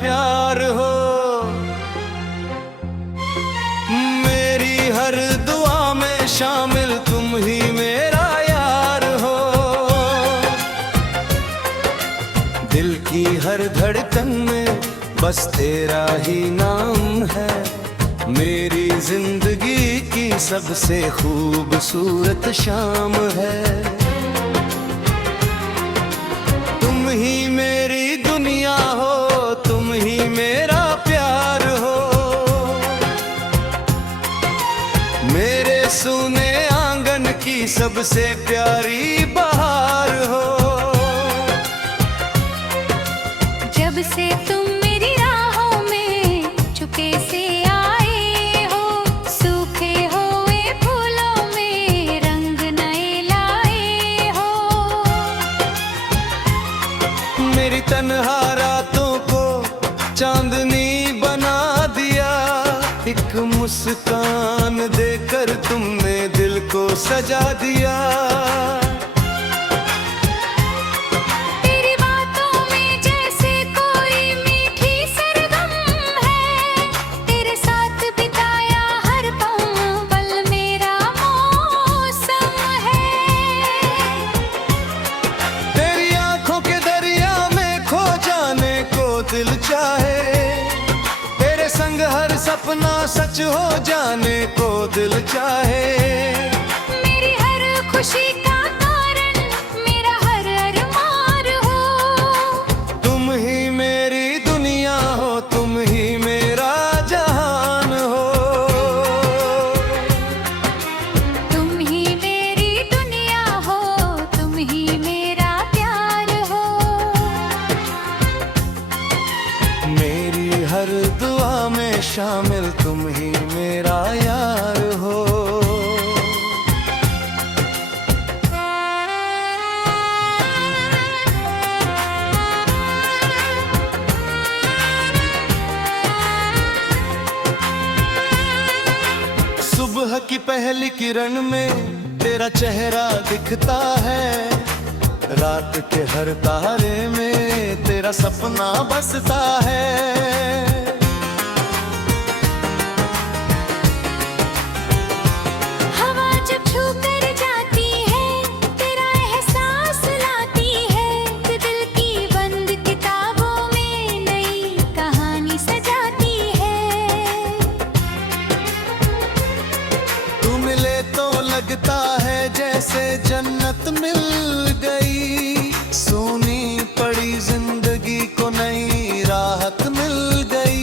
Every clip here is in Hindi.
प्यार हो। मेरी हर दुआ में शामिल तुम ही मेरा यार हो। दिल की हर धड़कन में बस तेरा ही नाम है। मेरी जिंदगी की सबसे खूबसूरत शाम है। तुम ही मेरी दुनिया हो, तुम ही मेरा प्यार हो। मेरे सूने आंगन की सबसे प्यारी बहार हो। जब से तुम मेरी राहों में चुपके से आए हो, सूखे हुए फूलों में रंग नए लाए हो। मेरी तन्हा रातों को चांदनी बना दिया। एक मुस्कान देकर तुमने दिल को सजा दिया। दिल चाहे तेरे संग हर सपना सच हो जाने को दिल चाहे। मेरी हर खुशी का कारण मेरा हर अरमान हो। तुम ही मेरी दुनिया हो, तुम ही मेरा जहान हो। तुम ही मेरी दुनिया हो, तुम ही मेरा प्यार हो। मेरी हर दुआ में शामिल तुम ही मेरा यार हो। सुबह की पहली किरण में तेरा चेहरा दिखता है। रात के हर तारे में तेरा सपना बसता है। हवा जब छू कर जाती है तेरा एहसास लाती है। तो दिल की बंद किताबों में नई कहानी सजाती है। तू मिले तो लगता है जैसे जन्नत मिल गई। सोनी पड़ी जिंदगी को नई राहत मिल गई।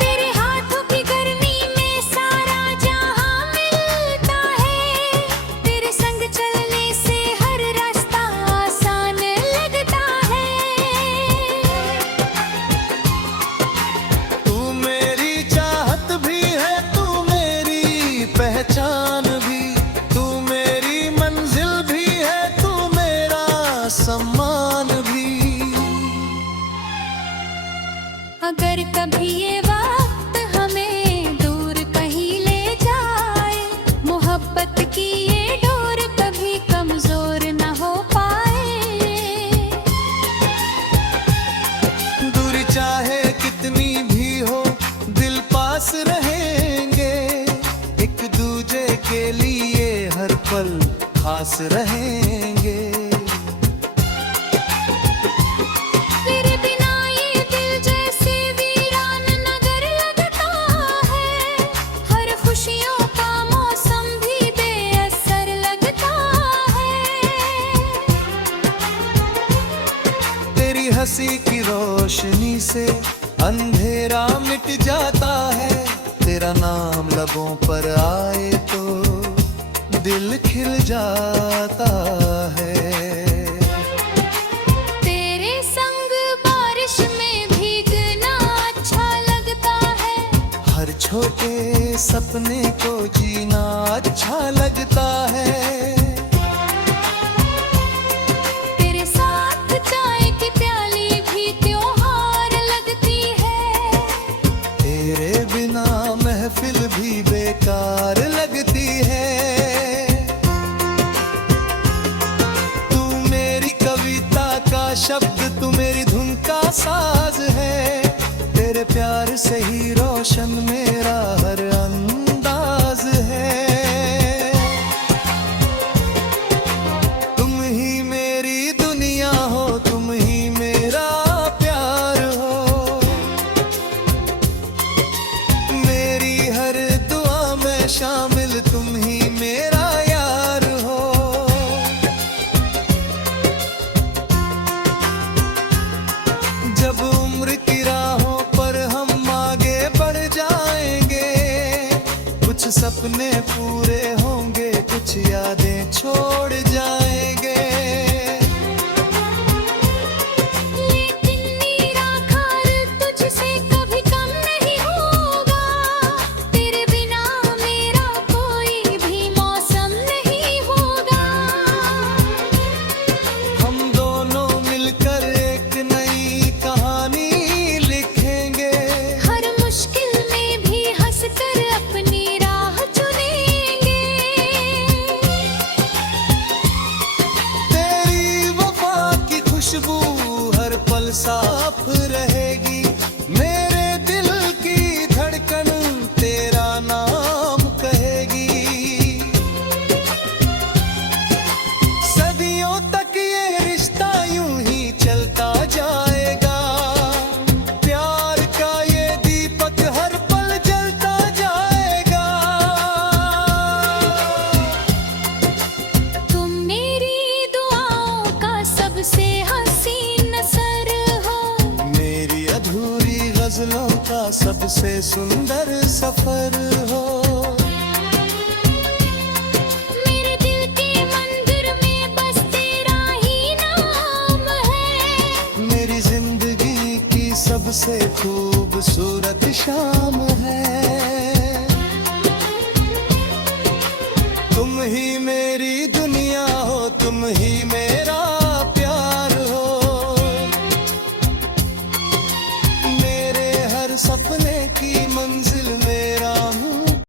तेरे हाथों की गर्मी में सारा जहां मिलता है। तेरे संग चलने से हर रास्ता आसान लगता है। तू मेरी चाहत भी है, तू मेरी पहचान भी। अगर कभी ये वक्त हमें दूर कहीं ले जाए, मोहब्बत की ये डोर कभी कमजोर न हो पाए। दूरी चाहे कितनी भी हो दिल पास रहेंगे। एक दूजे के लिए हर पल खास रहेंगे। हंसी की रोशनी से अंधेरा मिट जाता है। तेरा नाम लबों पर आए तो दिल खिल जाता है। तेरे संग बारिश में भीगना अच्छा लगता है। हर छोटे सपने को जीना अच्छा लगता है। महफिल भी बेकार लगती है। तू मेरी कविता का शब्द साज है, तेरे प्यार से ही रोशन मेरा हर अंदाज है। तुम ही मेरी दुनिया हो, तुम ही मेरा प्यार हो, मेरी हर दुआ में शामिल तुम ही मेरा यार हो। जब उम्र की राहों पर हम आगे बढ़ जाएंगे, कुछ सपने पूरे होंगे, कुछ यादें छोड़ जाएंगे। लेकिन मेरा ख्याल तुझसे कभी कम नहीं होगा, तेरे बिना मेरा कोई भी मौसम नहीं होगा। हम दोनों मिलकर एक नई कहानी लिखेंगे, हर मुश्किल में भी हंसकर अपनी राह चुनेंगे। तेरी वफा की खुशबू हर पल साफ रहेगी, मेरे दिल की धड़कन तेरा नाम कहेगी। सदियों तक ये रिश्ता यूं ही चलता जाएगा, प्यार का ये दीपक हर पल जलता जाएगा। तुम मेरी दुआओं का सबसे हसीन असर हो, मेरी अधूरी गजलों का सबसे सुंदर सफर हो। मेरे दिल के मंदिर में बस तेरा ही नाम है, मेरी जिंदगी की सबसे खूबसूरत शाम है।